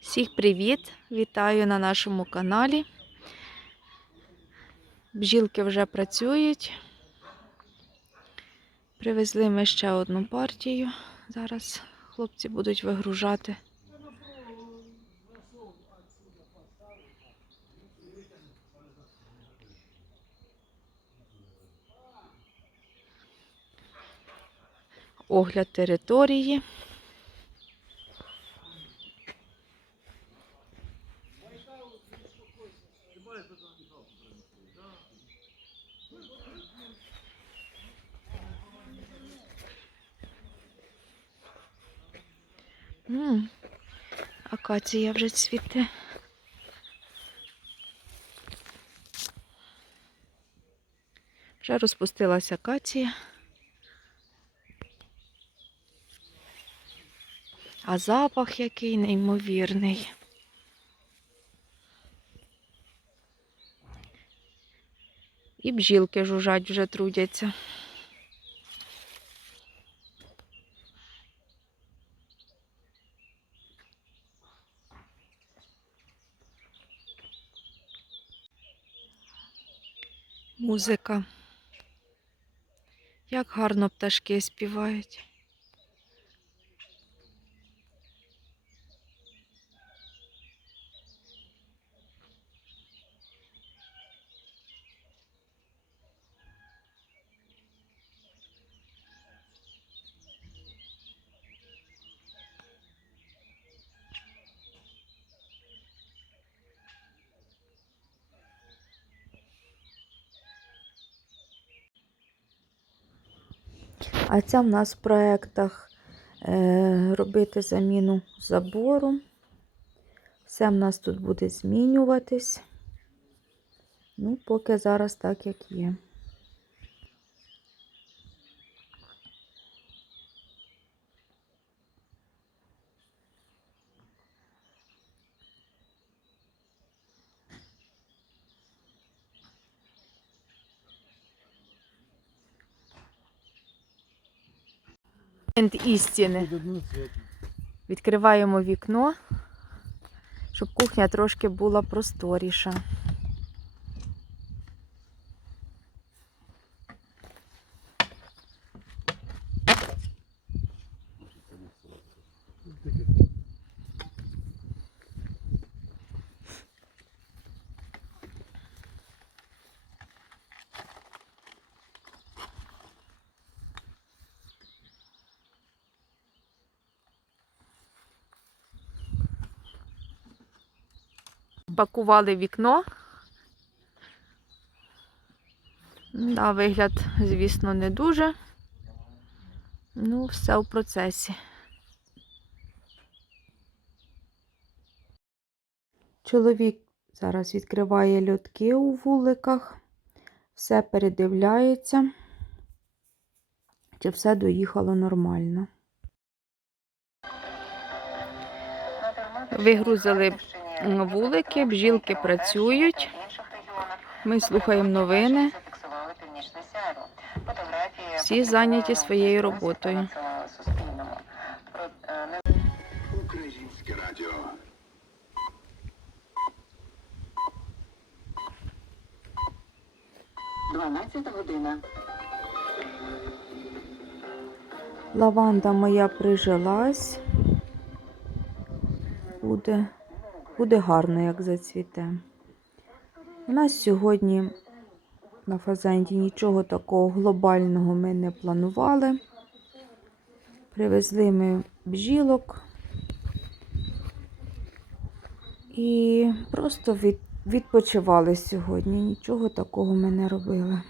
Всіх привіт! Вітаю на нашому каналі. Бджілки вже працюють. Привезли ми ще одну партію. Зараз хлопці будуть вигружати. Огляд території. М, Акація вже цвіте. Вже розпустилася акація. А запах який неймовірний. І бджілки жужжать вже трудяться. Музика. Як гарно пташки співають. А це в нас в проєктах е, робити заміну забору. Все в нас тут буде змінюватись. Ну, поки зараз так, як є. Момент істини. Відкриваємо вікно, щоб кухня трошки була просторіша. Пакували вікно. Да, вигляд, звісно, не дуже. Ну, все в процесі. Чоловік зараз відкриває льотки у вуликах, все передивляється, чи все доїхало нормально. Вигрузили вулики, бджілки працюють. Ми слухаємо новини. Всі зайняті своєю роботою. Українське радіо. Дванадцята година. Лаванда моя прижилась. Буде, буде гарно, як зацвіте. У нас сьогодні на фазенді нічого такого глобального ми не планували. Привезли ми бжілок і просто від, відпочивали сьогодні. Нічого такого ми не робили.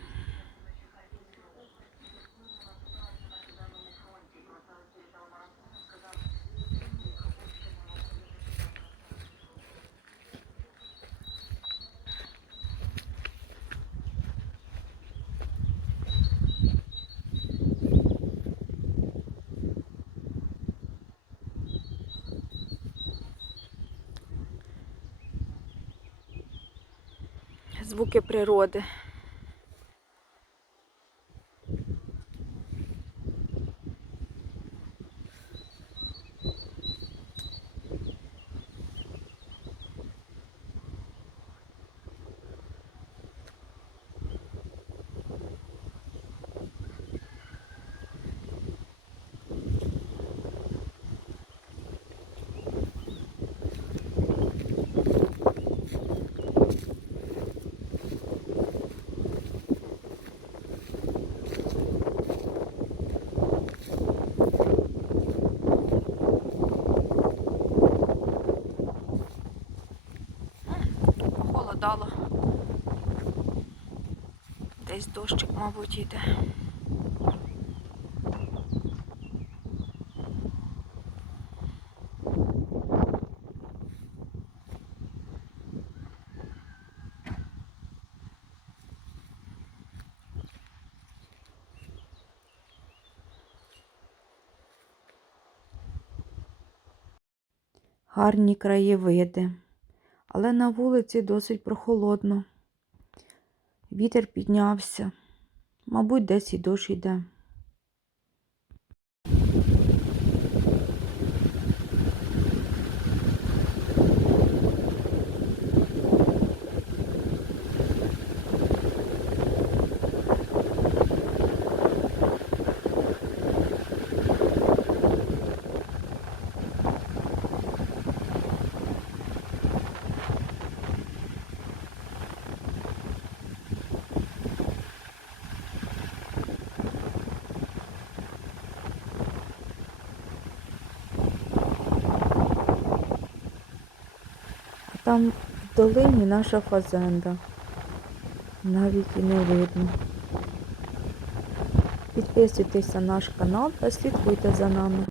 Звуки природи. десь дощик, мабуть, йде. Гарні краєвиди, але на вулиці досить прохолодно. Вітер піднявся. Мабуть, десь і дощ йде. Там в долині наша фазенда. Навіть і не видно. Підписуйтесь на наш канал та слідкуйте за нами.